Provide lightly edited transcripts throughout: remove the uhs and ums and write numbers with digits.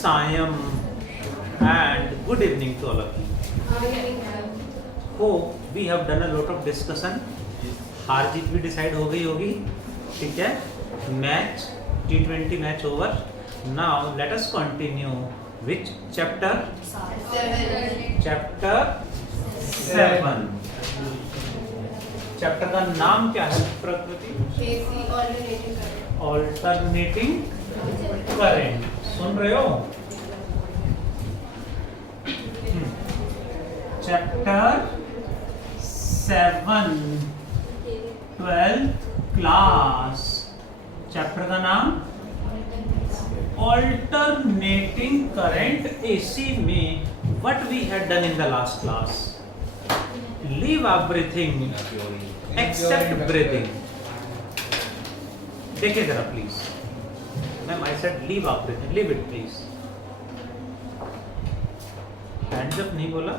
Sayam and good evening to all of you. Hope we have done a lot of discussion. हार जीत भी decide हो गई होगी, ठीक है. Match T20 match over. Now let us continue. Which chapter? 7. Chapter 7. Chapter का नाम क्या है प्रकृति? Alternating current. सुन रहे हो? Chapter 7 12th class. चैप्टर का नाम ऑल्टरनेटिंग करंट एसी में. What we had done in the last class? Leave everything except breathing. देखिए जरा please. Ma'am I said leave everything. Leave it please. Hands up नहीं बोला,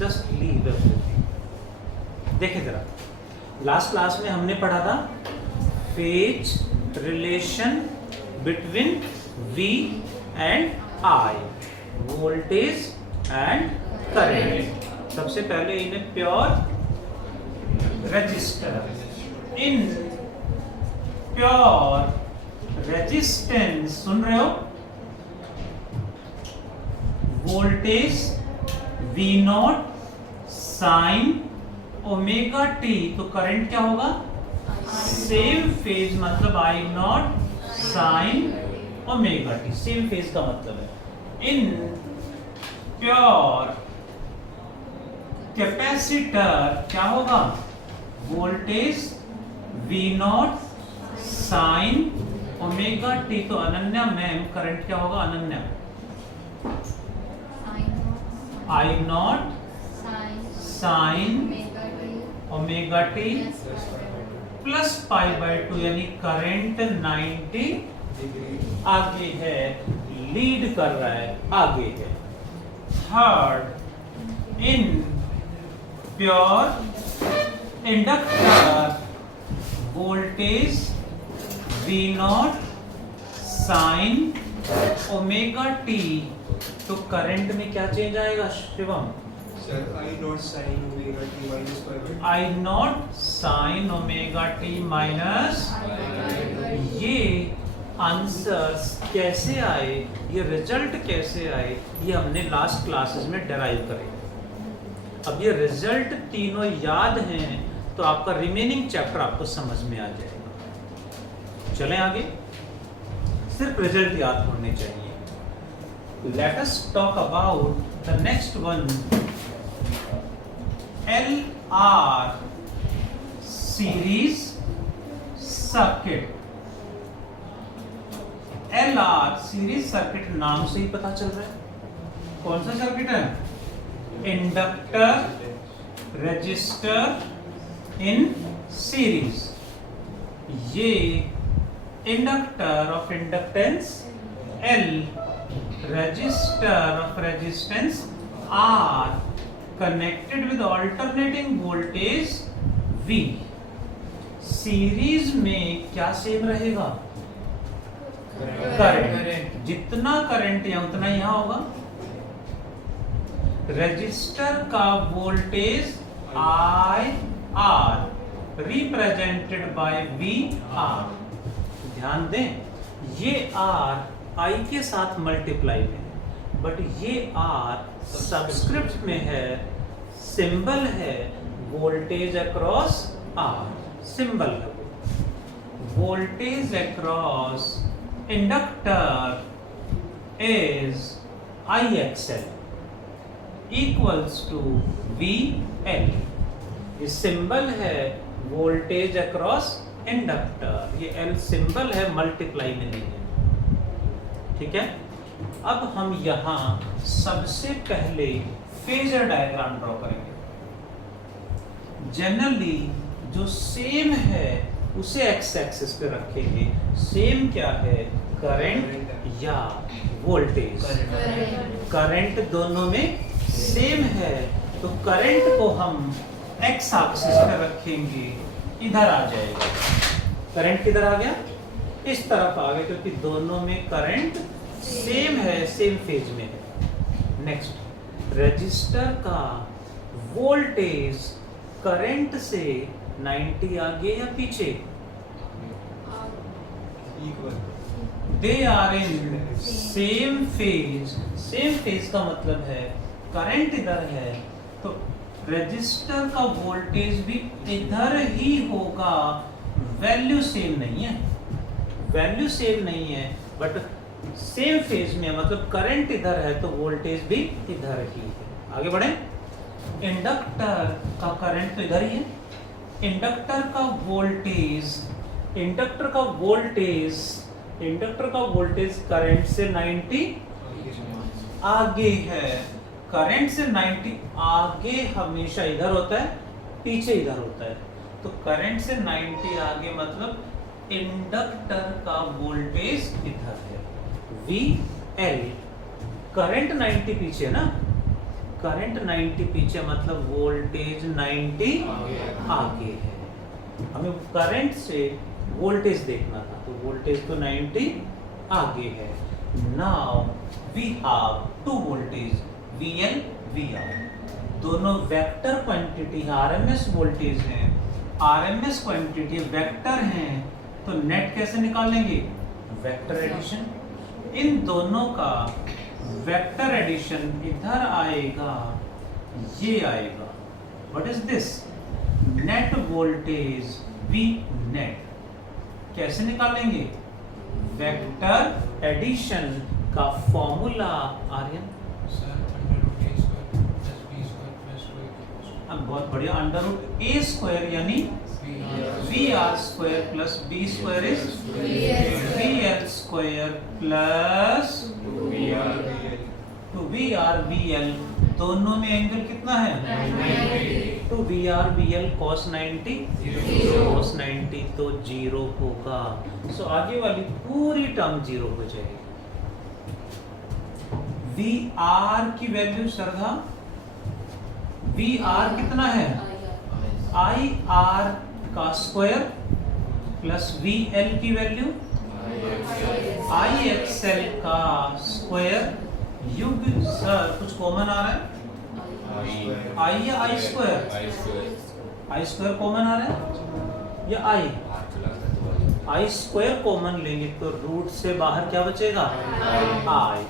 just leave everything. देखिए जरा, last class में हमने पढ़ा था phase relation between V and I, voltage and current. सबसे पहले इन्हें pure resistor. In pure resistance, सुन रहे हो, voltage V0 sine omega t. तो करंट क्या होगा? सेम फेज, मतलब I0 sine omega t. Same phase का मतलब है. इन प्योर कैपेसिटर क्या होगा? Voltage V0 sine omega t. तो अनन्या मैम, करंट क्या होगा Ananya? I0 sine omega t plus pi by 2, यानी करंट 90 आगे है, लीड कर रहा है, आगे है. Third, in pure inductor voltage V0 sine omega t. तो करंट में क्या चेंज आएगा Shivam? I0 sin omega t minus pi by 2. I0 sine omega T minus. ये आंसर्स कैसे आए, ये रिजल्ट कैसे आए, ये हमने लास्ट क्लासेस में डेराइव करे. अब ये रिजल्ट तीनों याद हैं तो आपका रिमेनिंग चैप्टर आपको समझ में आ जाएगा. चलें आगे. सिर्फ रिजल्ट याद होने चाहिए. Let us talk about the next one. LR series circuit. LR series circuit नाम से ही पता चल रहा है कौन सा सर्किट है. Inductor resistor in series. ये inductor of inductance L, resistor of resistance R, connected with alternating voltage V. Series में क्या सेम रहेगा? करंट. जितना करंट यहाँ उतना यहाँ होगा. रेजिस्टर का voltage IR represented by VR. ध्यान दें, ये R I के साथ मल्टीप्लाई में है, बट ये R सबस्क्रिप्ट में है, सिंबल है वोल्टेज अक्रॉस R. सिंबल है voltage across inductor is IXL equals to VL. ये सिंबल है वोल्टेज अक्रॉस इंडक्टर. ये L सिंबल है, मल्टीप्लाई में नहीं है. ठीक है. अब हम यहां सबसे पहले फेजर डायग्राम ड्रॉ करेंगे. जनरली जो सेम है उसे एक्स एक्सिस पे रखेंगे. सेम क्या है? करंट या वोल्टेज. करंट दोनों में सेम है, तो करंट को हम एक्स एक्सिस पे रखेंगे. इधर आ जाएगा. करंट किधर आ गया? इस तरफ आ गया, क्योंकि दोनों में करंट सेम है, सेम फेज में है। नेक्स्ट, रजिस्टर का वोल्टेज करंट से 90 आगे या पीछे? Equal. They are in same phase. Same phase का मतलब है करंट इधर है तो रजिस्टर का वोल्टेज भी इधर ही होगा। वैल्यू सेम नहीं है, वैल्यू सेम नहीं है बट सेम फेज में, मतलब करंट इधर है तो वोल्टेज भी इधर ही है। आगे बढ़े। इंडक्टर का करंट तो इधर ही है, इंडक्टर का वोल्टेज, इंडक्टर का वोल्टेज, इंडक्टर का वोल्टेज करंट से 90 आगे है। करंट से 90 आगे हमेशा इधर होता है, पीछे इधर होता है। तो करंट से 90 आगे मतलब इंडक्टर का वोल्टेज इधर है VL। करंट 90 पीछे ना, करंट 90 पीछे मतलब वोल्टेज 90 आगे है। हमें करंट से वोल्टेज देखना था तो वोल्टेज तो 90 आगे है। Now we have two voltage VL VR, दोनों वेक्टर क्वांटिटी RMS वोल्टेज हैं, RMS क्वांटिटी वेक्टर हैं तो नेट कैसे निकालेंगे? Vector addition. इन दोनों का वेक्टर एडिशन इधर आएगा, ये आएगा। What is this? Net voltage V net. कैसे निकालेंगे? वेक्टर एडिशन का फॉर्मूला आर्यन, बहुत बढ़िया, अंडर रूट ए स्क्वायर यानी VR square plus B square is VL square plus 2VR VL। दोनों में एंगल कितना है? 2VR VL cos 90 cos 90 तो 0 होगा। सो आगे वाली पूरी टर्म 0 हो जाएगी। VR की वैल्यू श्रद्धा, VR कितना है? IR का स्क्वायर प्लस VL की वैल्यू IXL का स्क्वायर। यू सर कुछ कॉमन आ रहा है? I या I square? I square common आ रहा है या I स्क्वायर कॉमन लेंगे तो रूट से बाहर क्या बचेगा? I।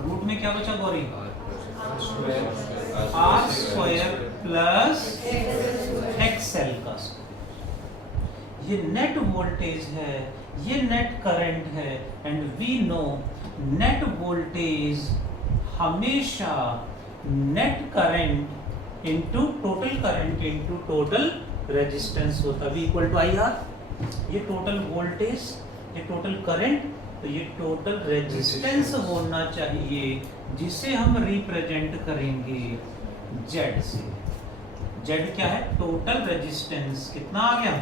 रूट में क्या बचा Gauri? R square plus XL का स्क्वायर। ये नेट वोल्टेज है, ये नेट करंट है and we know net voltage हमेशा net current into total current into total resistance होता है, V इक्वल टू IR। ये टोटल वोल्टेज, ये टोटल करंट, तो ये टोटल रेजिस्टेंस होना चाहिए जिसे हम रिप्रेजेंट करेंगे Z से। Z क्या है? Total resistance. कितना आ गया?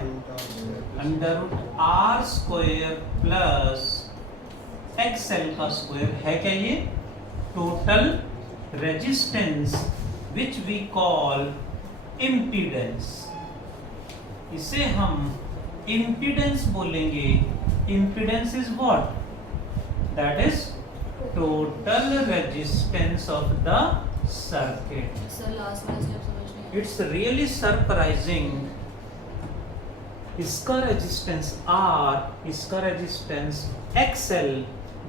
Under root R square plus XL का स्क्वायर है क्या? ये total resistance which we call impedance. इसे हम इम्पीडेंस बोलेंगे। Impedance is what? That is total resistance of the circuit. Sir last वाला स्टेप समझ नहीं आया। It's really surprising. इसका रेजिस्टेंस R, इसका रेजिस्टेंस XL,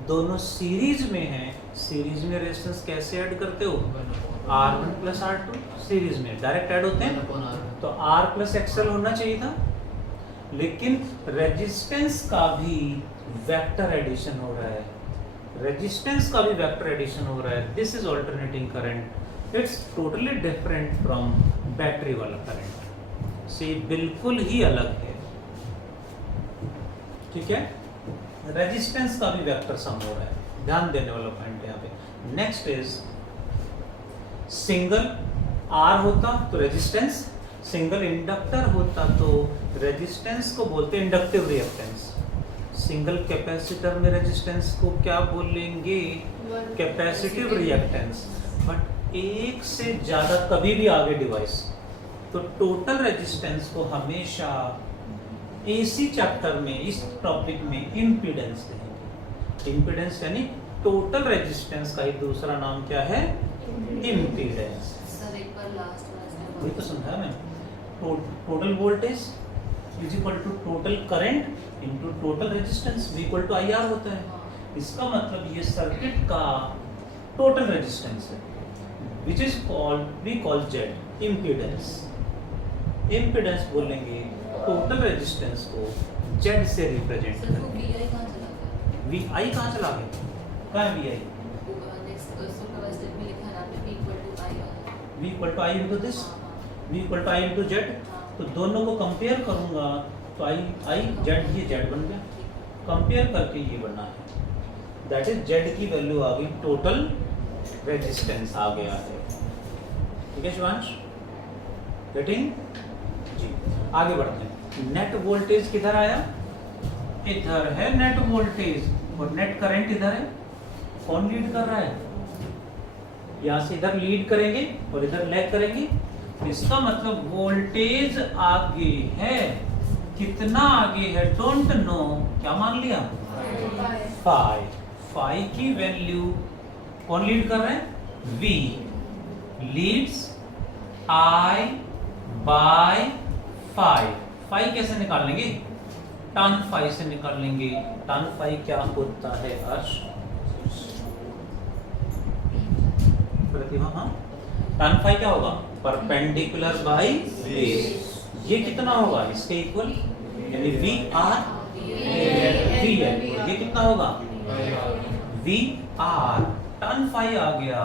दोनों सीरीज में है। सीरीज में रेजिस्टेंस कैसे ऐड करते हो? R1 प्लस R2 सीरीज में डायरेक्ट ऐड होते हैं तो R प्लस XL होना चाहिए था, लेकिन रेजिस्टेंस का भी वेक्टर एडिशन हो रहा है, रेजिस्टेंस का भी वेक्टर एडिशन हो रहा है। This is alternating current. It's totally different from battery वाला करंट से, बिल्कुल ही अलग है। ठीक है, रेजिस्टेंस का भी वेक्टर सम हो रहा है, ध्यान देने वाला पॉइंट यहाँ पे। नेक्स्ट इज सिंगल R होता तो रेजिस्टेंस, सिंगल इंडक्टर होता तो रेजिस्टेंस को बोलते हैं इंडक्टिव रिएक्टेंस। सिंगल कैपेसिटर में रेजिस्टेंस को क्या बोलेंगे? Capacitive reactance. बट एक से ज्यादा कभी भी आगे डिवाइस तो टोटल रेजिस्टेंस को हमेशा AC चैप्टर में, इस टॉपिक में इम्पीडेंस कहेंगे। इम्पीडेंस यानी टोटल रेजिस्टेंस का ही दूसरा नाम क्या है? इम्पीडेंस। सर एक बार लास्ट वाला वही तो समझाया मैंने। Total voltage is equal to total current into total resistance भी इक्वल टू IR होता है। इसका मतलब ये सर्किट का टोटल रेजिस्टेंस है, which is called we call Z impedance. Impedance बोलेंगे टोटल रेजिस्टेंस को Z से रिप्रेजेंट सर वो करेंगे। VI कहाँ चला गया? VI कहाँ चला गया? कहाँ है VI? नेक्स्ट सुपरवाइज स्टेप में लिखा है ना आपने P equal to I वाला। V equal to I into this, V equal to I into Z। तो दोनों को कंपेयर करूंगा तो I Z, ये Z बन गया। कंपेयर करके ये बना है, दैट इज Z की वैल्यू आ गई, टोटल रेजिस्टेंस आ गया है। ठीक है शिवांश, गेटिंग जी। आगे बढ़ते हैं। नेट वोल्टेज किधर आया? इधर है नेट वोल्टेज और नेट करंट इधर है। कौन लीड कर रहा है? यहां से इधर लीड करेंगे और इधर लैग करेंगे। इसका मतलब वोल्टेज आगे है। कितना आगे है? Don't know. क्या मान लिया? 5। 5 की वैल्यू कौन लीड कर रहा है? V leads I bye 5। 5 कैसे निकाल लेंगे? tan 5 से निकाल लेंगे। tan 5 क्या होता है अर्श? प्रतिभा, हाँ tan 5 क्या होगा? Perpendicular by base. ये कितना होगा? इसके इक्वल, यानी VR VL। ये कितना होगा? VR tan 5 आ गया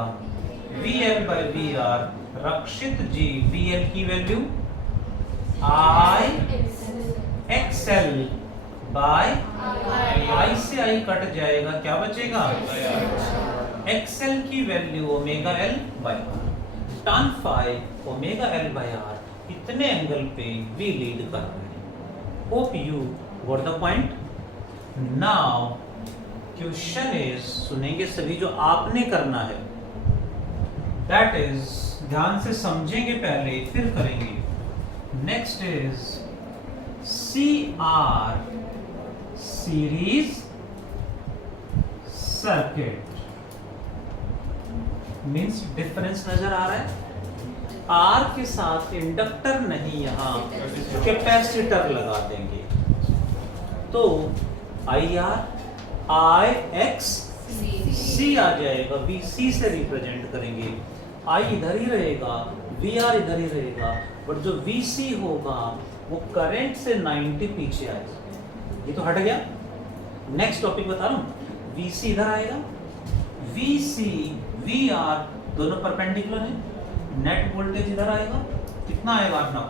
VL by VR। Rakshit ji VL की value I XL by I से I कट जाएगा, क्या बचेगा? XL की value omega L by R। tan 5 omega L by R इतने एंगल पे V लीड कर रहे हैं। Hope you got the point. Now question is, सुनेंगे सभी जो आपने करना है, दैट इज ध्यान से समझेंगे पहले फिर करेंगे। Next is CR series circuit. Means difference नजर आ रहा है? R के साथ इंडक्टर नहीं, यहां कैपेसिटर लगा देंगे तो IR IXC आ जाएगा। VC से रिप्रेजेंट करेंगे। I इधर ही रहेगा, VR इधर ही रहेगा, बट जो VC होगा वो करंट से 90 पीछे आएगा। ये तो हट गया। नेक्स्ट टॉपिक बता रहा हूँ। VC इधर आएगा, VC VR दोनों परपेंडिकुलर हैं। नेट वोल्टेज इधर आएगा, कितना आएगा अपना?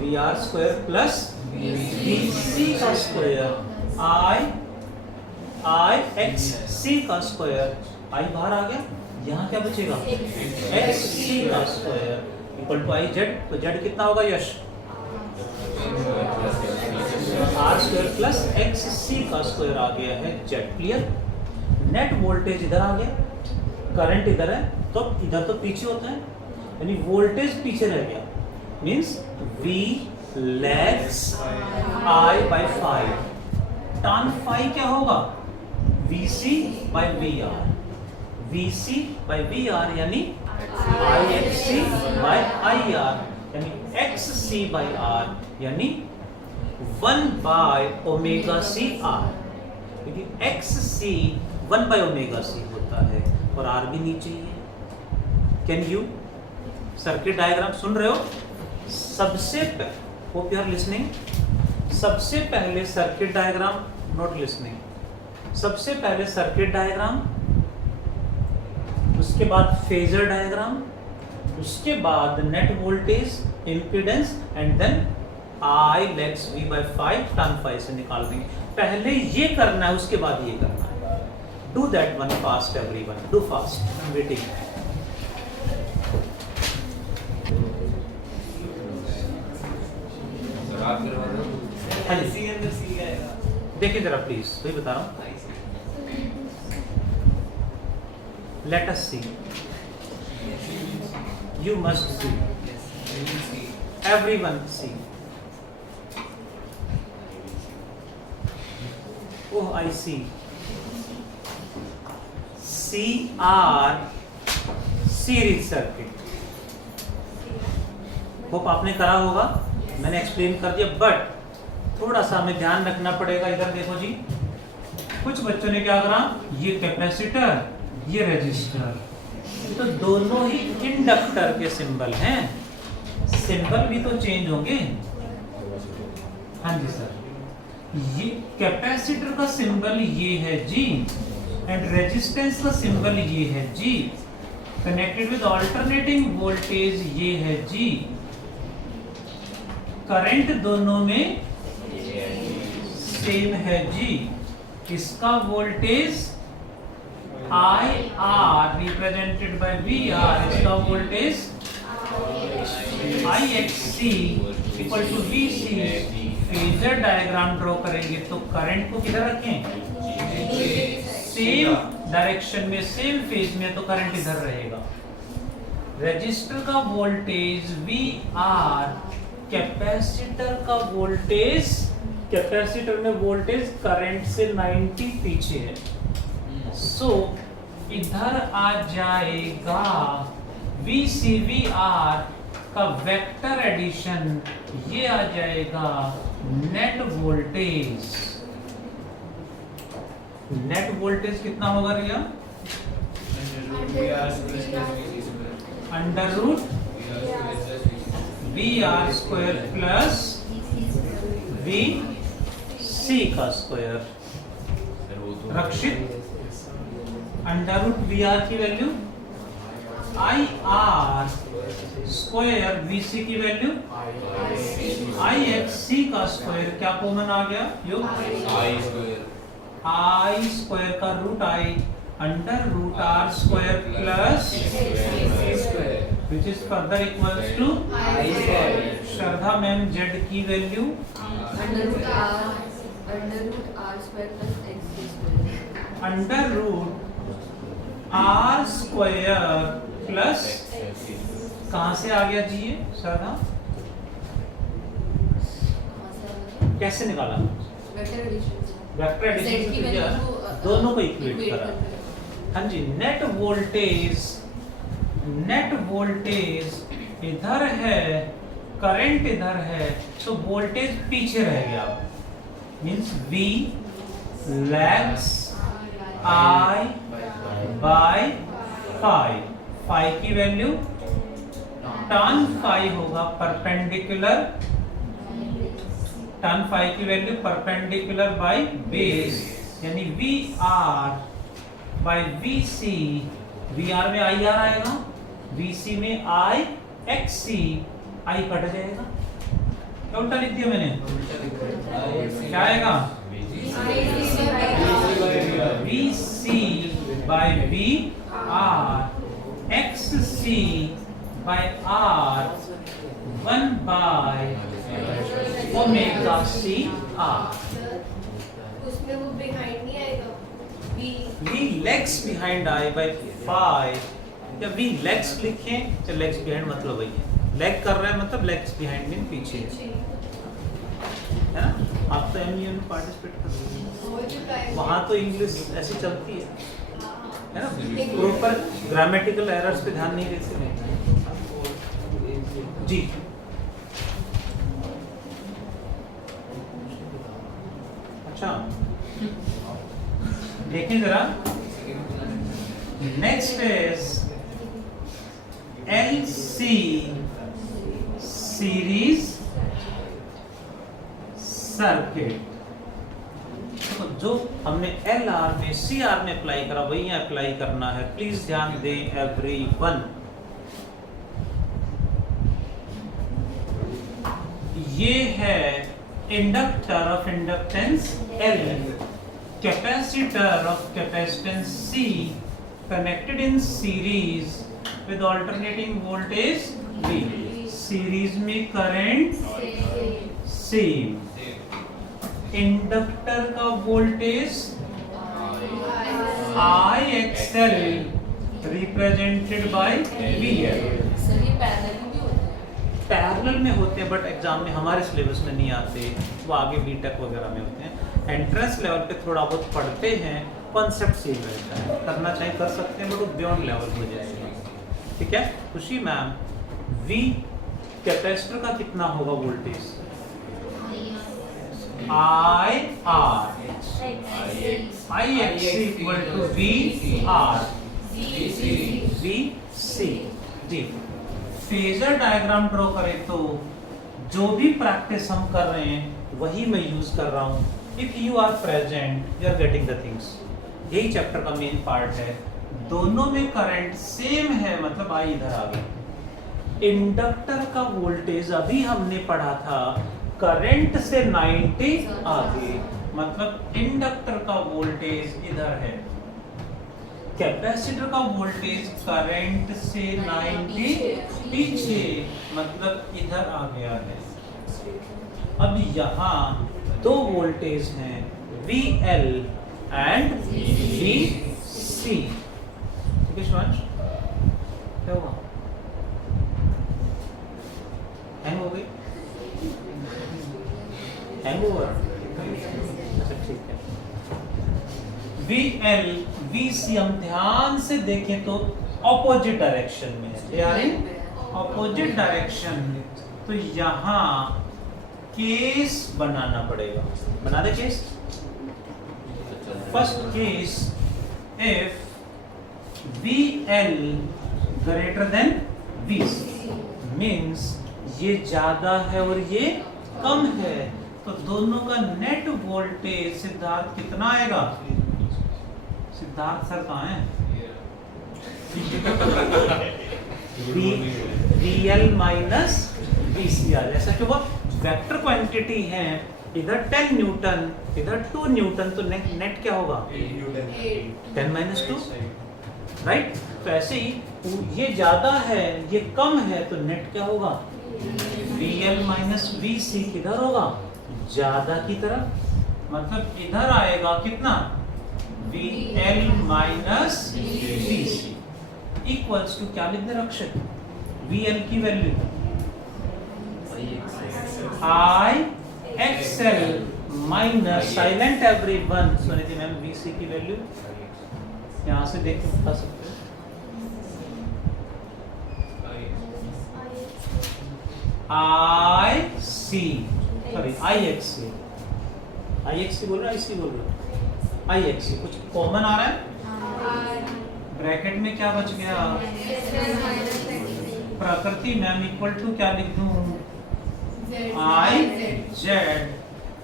VR स्क्वायर प्लस VC का स्क्वायर IXC का स्क्वायर। I बाहर आ गया, यहाँ क्या बचेगा? XC का स्क्वायर इक्वल टू IZ। तो Z कितना होगा यश? R स्क्वायर प्लस XC का स्क्वायर आ गया है Z। क्लियर? नेट वोल्टेज इधर आ गया, करंट इधर है, तो इधर तो पीछे होता है, यानी वोल्टेज पीछे रह गया। Means V lags I by 5। tan 5 क्या होगा? VC by VR। VC by VR यानी IXC by IR यानी XC by R यानी 1 by ओमेगा C R। क्योंकि XC 1 by ओमेगा C होता है और R भी नीचे ही है। कैन यू सर्किट डायग्राम सुन रहे हो? सबसे होप यू आर लिसनिंग। सबसे पहले सर्किट डायग्राम, नॉट लिसनिंग। सबसे पहले सर्किट डायग्राम, उसके बाद फेजर डायग्राम, उसके बाद net voltage, impedance and then I let's V by 5 tan 5 से निकाल देंगे। पहले ये करना है, उसके बाद ये करना है। Do that one fast everyone, do fast, I am waiting. देखिए जरा प्लीज, वही बता रहा हूँ। Let us see, you must see, everyone see. Oh I see, CR series circuit. Hope आपने करा होगा, मैंने एक्सप्लेन कर दिया, बट थोड़ा सा हमें ध्यान रखना पड़ेगा। इधर देखो जी, कुछ बच्चों ने क्या करा, ये कैपेसिटर ये रेजिस्टर, तो दोनों ही इंडक्टर के सिंबल हैं, सिंबल भी तो चेंज होंगे। हाँ जी सर, ये कैपेसिटर का सिंबल ये है जी, एंड रेजिस्टेंस का सिंबल ये है जी, कनेक्टेड विद अल्टरनेटिंग वोल्टेज ये है जी, करंट दोनों में सेम है जी। इसका voltage IR represented by VR, इसका voltage IXC equal to VC। Phasor diagram draw करेंगे तो करंट को किधर रखें, सेम डायरेक्शन में, सेम फेज में, तो करंट इधर रहेगा। रेजिस्टर का वोल्टेज VR, कैपेसिटर का वोल्टेज, कैपेसिटर में वोल्टेज करंट से 90 पीछे है, सो इधर आ जाएगा VCVR का वेक्टर एडिशन, ये आ जाएगा नेट वोल्टेज। नेट वोल्टेज कितना होगा Riya, under root VR square plus VC का square. Rakshit, under root VR की वैल्यू IR स्क्वायर, VC की वैल्यू IXC का स्क्वायर, क्या कॉमन आ गया, योग I स्क्वायर का root I, under root R square plus which is further equals to Shraddha ma'am Z की value under root R square plus XC square, under root R square plus, कहां से आ गया जी ये श्रद्धा, कैसे निकाला, वेक्टर एडिशन से, वेक्टर एडिशन Z की से वैल्यू किया, को दोनों को इक्वेट equate करा। करते हैं। हाँ जी, नेट वोल्टेज इधर है, करंट इधर है, तो वोल्टेज पीछे रह गया, means V lags I by phi. Phi की वैल्यू tan फाई होगा परपेंडिकुलर, tan फाई की वैल्यू परपेंडिकुलर बाय बेस, यानी VR बाय VC। VR में IR आएगा, VC में IXC, I कट जाएगा, क्या उल्टा लिख दिया मैंने, क्या आएगा, VC by VR, XC by R, 1 by omega CR। उसमें वो बिहाइंड नहीं आएगा, V legs behind I by 5, या V legs लिखें तो legs behind मतलब वही है, लेग कर रहा है मतलब legs behind में पीछे है ना। आप तो MUN में पार्टिसिपेट कर रहे हैं, वहाँ तो इंग्लिश ऐसी चलती है ना, प्रॉपर ग्रामेटिकल एरर्स पे ध्यान नहीं देते जी। अच्छा देखें जरा, next is LC series circuit. तो जो हमने LR में CR में अप्लाई करा वही यहाँ अप्लाई करना है, प्लीज ध्यान दें एवरीवन। ये है inductor of inductance L, capacitor of capacitance C, connected in series with alternating voltage V। Series में करंट सेम, इंडक्टर का voltage IXL represented by VL। सभी पैरेलल भी होते हैं, पैरेलल में होते हैं बट एग्जाम में हमारे सिलेबस में नहीं आते, वो आगे बीटेक वगैरह में होते हैं। एंट्रेंस लेवल पे थोड़ा बहुत पढ़ते हैं, कॉन्सेप्ट सीख रहता है, करना चाहे कर सकते हैं, बट वो बियॉन्ड लेवल हो जाएगा। ठीक है खुशी मैम, V कैपेसिटर का कितना होगा voltage? IX equal to VR VC। जी फेजर डायग्राम ड्रॉ करें तो जो भी प्रैक्टिस हम कर रहे हैं वही मैं यूज कर रहा हूँ। If you are present you are getting the things. यही चैप्टर का मेन पार्ट है। दोनों में करंट सेम है, मतलब आई इधर आ गई। इंडक्टर का वोल्टेज अभी हमने पढ़ा था करंट से 90 आगे, मतलब इंडक्टर का वोल्टेज इधर है। कैपेसिटर का वोल्टेज करंट से 90 पीछे, मतलब इधर आ गया है। अब यहाँ दो वोल्टेज हैं VL एंड VC। ठीक है शिवांश, क्या हुआ? हैंग हो गई? Hang over? अच्छा ठीक है। VL VC हम ध्यान से देखें तो ऑपोजिट डायरेक्शन में है, यार ऑपोजिट डायरेक्शन। तो यहाँ केस बनाना पड़ेगा। बना दे case. First case, if VL greater than VC means ये ज्यादा है और ये कम है, तो दोनों का नेट वोल्टेज सिद्धार्थ कितना आएगा? सिद्धार्थ सर कहाँ है? VL माइनस VC आ जाए। ऐसा क्यों? वेक्टर क्वांटिटी है, इधर 10 न्यूटन इधर 2 न्यूटन, तो नेट क्या होगा? 10 माइनस 2, राइट। तो ऐसे ही ये ज्यादा है ये कम है, तो नेट क्या होगा? VL माइनस VC किधर होगा? ज्यादा की तरफ, मतलब इधर आएगा कितना? VL minus VC equals to क्या लिख दे रक्षक? VL की value IXL minus silent everyone Sunidhi ma'am VC की वैल्यू यहाँ से देख के बता सकते हो। IXC बोल रहा है, IC बोल रहा है, IXC कुछ कॉमन आ रहा है? ब्रैकेट में क्या बच गया? प्रकृति मैम इक्वल टू क्या लिख दूं? IZ।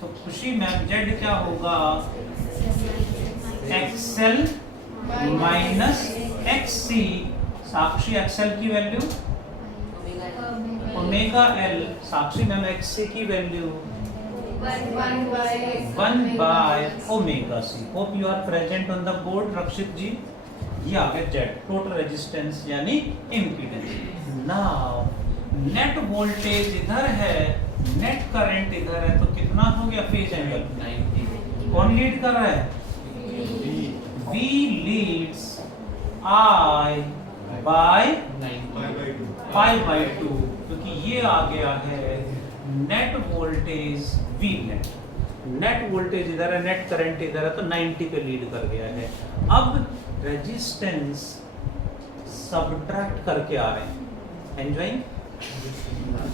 तो खुशी मैम Z क्या होगा? XL minus XC। Sakshi XL की value omega L। Sakshi ma'am XC की value 1 by omega C। Hope you are present on the board Rakshit ji. ये आ गया Z, टोटल रेजिस्टेंस यानी इम्पीडेंस। नाउ नेट वोल्टेज इधर है, नेट करंट इधर है, तो कितना हो गया फेज एंगल? 90। कौन लीड कर रहा है? V leads I by pi by 2, क्योंकि ये आ गया है net voltage V net. Net voltage इधर है, नेट करंट इधर है, तो 90 पे लीड कर गया है। अब रेजिस्टेंस सब्ट्रैक्ट करके आ रहे हैं। एंजॉइंग?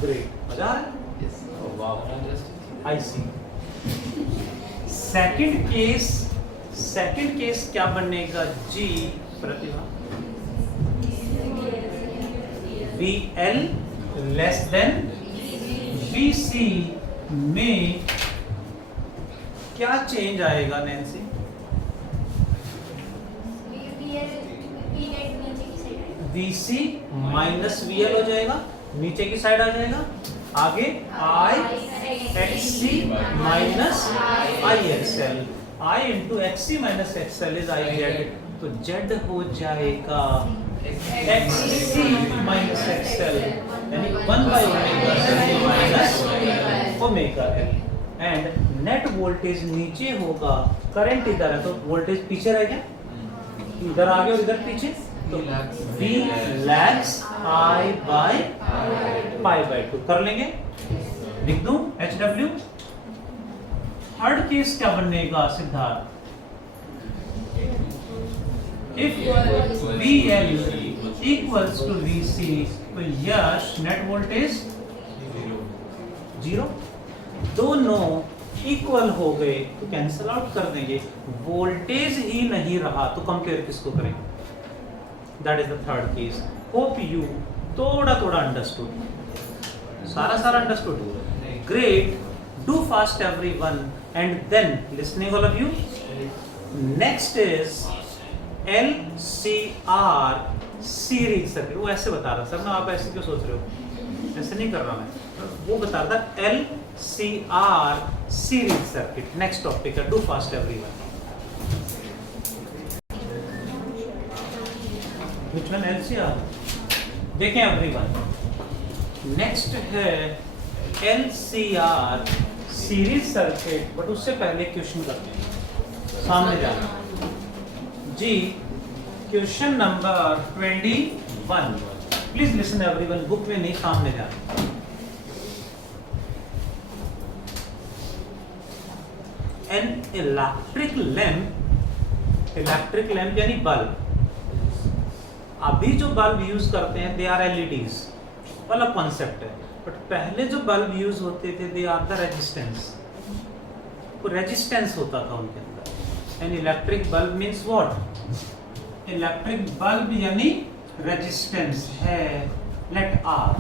ग्रेट, मजा आ रहा है? आई सी। सेकंड केस क्या बनेगा जी प्रतिभा? VL लेस देन VC में क्या चेंज आएगा नैन्सी? VC माइनस VL हो जाएगा, नीचे की साइड आ जाएगा। आगे IXC minus IXL। I into XC minus XL is IZ, तो Z हो जाएगा XC माइनस XL यानी 1 by omega C minus omega L। And net voltage नीचे होगा, करंट इधर है, तो वोल्टेज पीछे रह गया, इधर आगे और इधर पीछे, तो V lags I by pi by 2 कर लेंगे। लिख दूं HW? थर्ड केस क्या बनेगा Siddharth? If VL equals to VC तो यश नेट वोल्टेज 0। दोनों इक्वल हो गए तो कैंसिल आउट कर देंगे, वोल्टेज ही नहीं रहा तो कंपेयर किसको करेंगे? That is the third case. Hope you थोड़ा अंडरस्टूड, सारा understood. Great, do fast everyone and then listening all of you. Next is LCR series circuit. वो ऐसे बता रहा सर ना, आप ऐसे क्यों सोच रहे हो? ऐसे नहीं कर रहा मैं, वो बता रहा था LCR series circuit. Next topic है, do fast everyone. Which one? LCR? देखें एवरीवन, नेक्स्ट है LCR सीरीज सर्किट, बट उससे पहले क्वेश्चन करते हैं, सामने जाना जी। Question number 21, please listen everyone, book में नहीं, सामने जाना। एन इलेक्ट्रिक लैंप यानी बल्ब। अभी जो बल्ब यूज करते हैं दे आर LEDs, वाला कॉन्सेप्ट है, बट पहले जो बल्ब यूज होते थे दे आर द रेजिस्टेंस। वो रेजिस्टेंस होता था उनके अंदर। An electric bulb means what? Electric bulb यानी रेजिस्टेंस है, late R,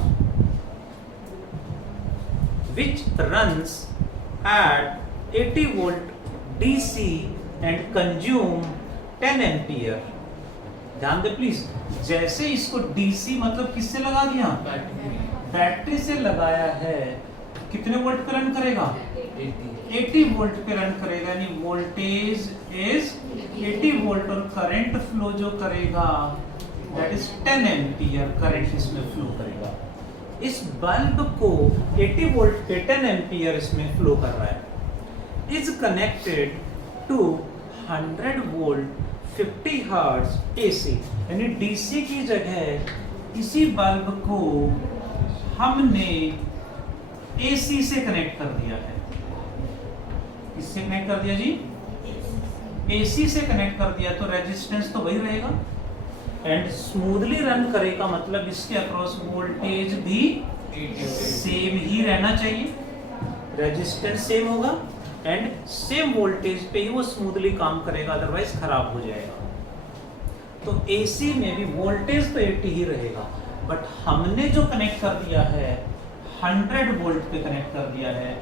which runs at 80 volt DC and consume 10 ampere। ध्यान दे प्लीज, जैसे इसको DC मतलब किससे लगा दिया? बैटरी से लगाया है, कितने वोल्ट पे रन करेगा? 80 वोल्ट पे रन करेगा, यानी वोल्टेज इज 80 वोल्ट और करंट फ्लो जो करेगा दैट इज 10 एम्पियर करंट इसमें फ्लो करेगा। इस बल्ब को 80 वोल्ट पे 10 एम्पियर इसमें फ्लो कर रहा है, is connected to 100 volt 50 hertz AC, यानी DC की जगह इसी बल्ब को हमने AC से कनेक्ट कर दिया है। इससे कनेक्ट कर दिया जी, AC से कनेक्ट कर दिया, तो रेजिस्टेंस तो वही रहेगा एंड स्मूथली रन करेगा, मतलब इसके अक्रॉस वोल्टेज भी सेम ही रहना चाहिए, रेजिस्टेंस सेम होगा एंड सेम वोल्टेज पे ही वो स्मूथली काम करेगा, अदरवाइज खराब हो जाएगा। तो AC में भी वोल्टेज तो 80 ही रहेगा, बट हमने जो कनेक्ट कर दिया है 100 वोल्ट पे कनेक्ट कर दिया है,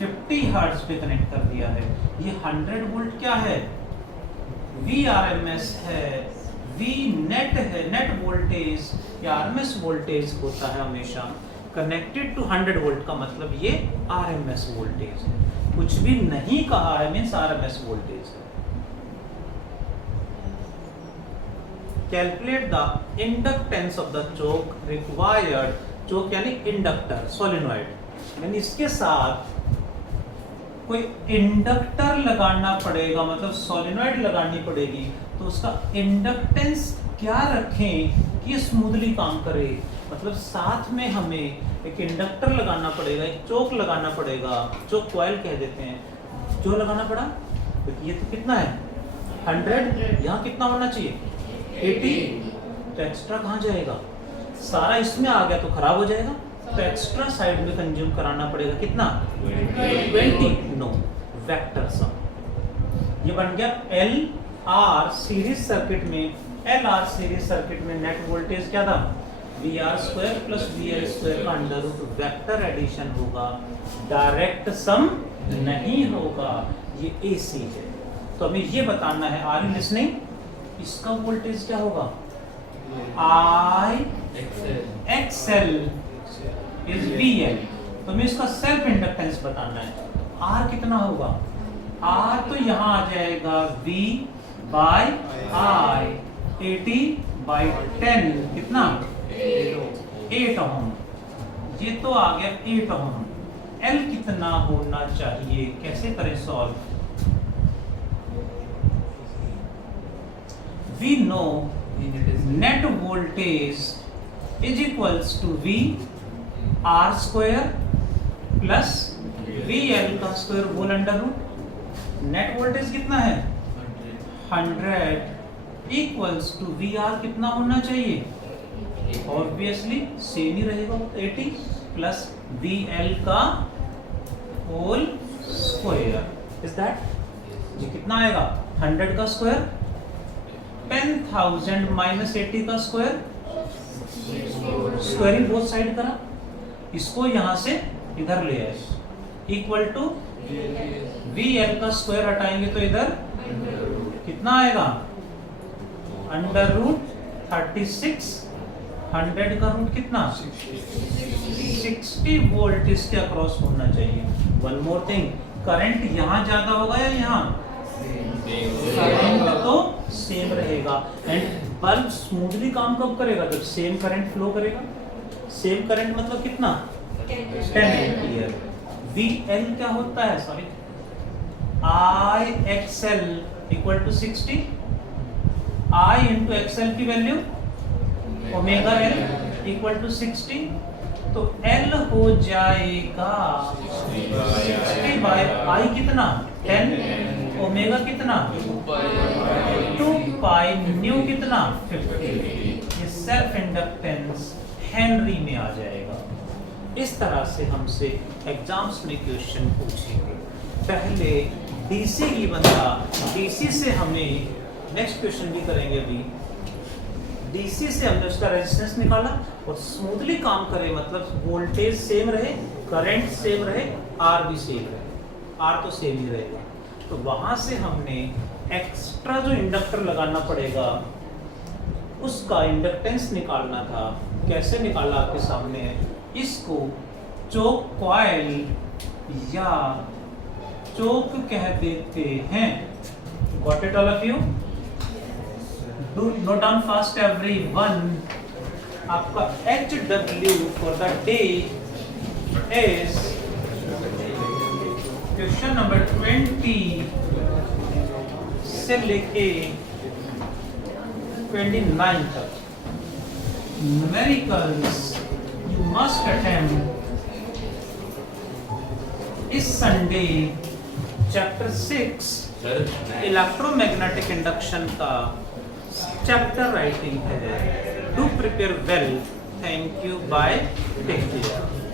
50 हर्ट्ज पे कनेक्ट कर दिया है। ये 100 वोल्ट क्या है? VRMS है, V नेट है, नेट वोल्टेज या RMS वोल्टेज होता है हमेशा कनेक्टेड टू 100 वोल्ट का, मतलब ये RMS वोल्टेज है। कुछ भी नहीं कहा है मींस RMS वोल्टेज है। Calculate the inductance of the choke required, choke यानी इंडक्टर, सोलेनॉइड, यानी इसके साथ कोई इंडक्टर लगाना पड़ेगा, मतलब सोलेनॉइड लगानी पड़ेगी, तो उसका इंडक्टेंस क्या रखें कि ये स्मूथली काम करे, मतलब साथ में हमें एक इंडक्टर लगाना पड़ेगा, एक चोक लगाना पड़ेगा, चोक कॉइल कह देते हैं, जो लगाना पड़ा। तो ये तो कितना है 100, यहाँ कितना होना चाहिए 80, तो एक्स्ट्रा कहाँ जाएगा? सारा इसमें आ गया तो खराब हो जाएगा, तो एक्स्ट्रा साइड में कंज्यूम कराना पड़ेगा, कितना 20। No, vector sum. ये बन गया LR सीरीज सर्किट में, LR सीरीज सर्किट में नेट वोल्टेज क्या था? VR² प्लस VL² का अंडर रूट वेक्टर एडिशन होगा, डायरेक्ट सम नहीं होगा, ये AC है। तो हमें ये बताना है, आर यू लिसनिंग? इसका वोल्टेज क्या होगा? IXL इज VL, तो हमें इसका सेल्फ इंडक्टेंस बताना है। R कितना होगा? R तो यहाँ आ जाएगा V/I, 80/10 कितना? 8 ओम। ये तो आ गया 8 ओम। L कितना होना चाहिए? कैसे करें solve? We know net voltage is equals to V R square plus VL का square whole under root net voltage कितना है 100 इक्वल्स टू वी आर कितना होना चाहिए ऑब्वियसली सेम ही रहेगा 80 प्लस वी एल का होल स्क्वायर इज दैट ये कितना आएगा 100 का स्क्वायर 10,000 माइनस 80 का स्क्वायर स्क्वायरिंग बोथ साइड करा इसको यहां से इधर ले आए इक्वल टू वी एल का स्क्वायर हटाएंगे तो इधर कितना आएगा अंडर रूट 36 100 का रूट कितना 60 वोल्ट इसके अक्रॉस होना चाहिए वन मोर थिंग करंट यहाँ ज्यादा होगा या यहाँ करंट तो सेम रहेगा एंड बल्ब स्मूथली काम कब करेगा जब सेम करंट फ्लो करेगा सेम करंट मतलब कितना 10 एम्पियर वी एल क्या होता है sorry I XL equal to 60 I into XL की value omega L equal to 60 तो एल हो जाएगा 60 बाय आई कितना 10 ओमेगा कितना 2 पाई न्यू कितना 50 ये सेल्फ इंडक्टेंस हेनरी में आ जाएगा इस तरह से हमसे एग्जाम्स में क्वेश्चन पूछेंगे पहले डीसी की बंदा डीसी से हमें नेक्स्ट क्वेश्चन भी करेंगे अभी डीसी से हमने उसका रेजिस्टेंस निकाला और स्मूथली काम करे मतलब वोल्टेज सेम रहे करंट सेम रहे आर भी सेम रहे आर तो सेम ही रहेगा तो वहां से हमने एक्स्ट्रा जो इंडक्टर लगाना पड़ेगा उसका इंडक्टेंस निकालना था कैसे निकाला आपके सामने है इसको चोक कॉइल या चोक कह देते हैं got it all of you do note down fast everyone आपका HW for the day is question number 20 से लेके 29 तक न्यूमेरिकल्स you must attempt इस संडे चैप्टर 6 इलेक्ट्रोमैग्नेटिक इंडक्शन का चैप्टर राइटिंग है do prepare well thank you bye take care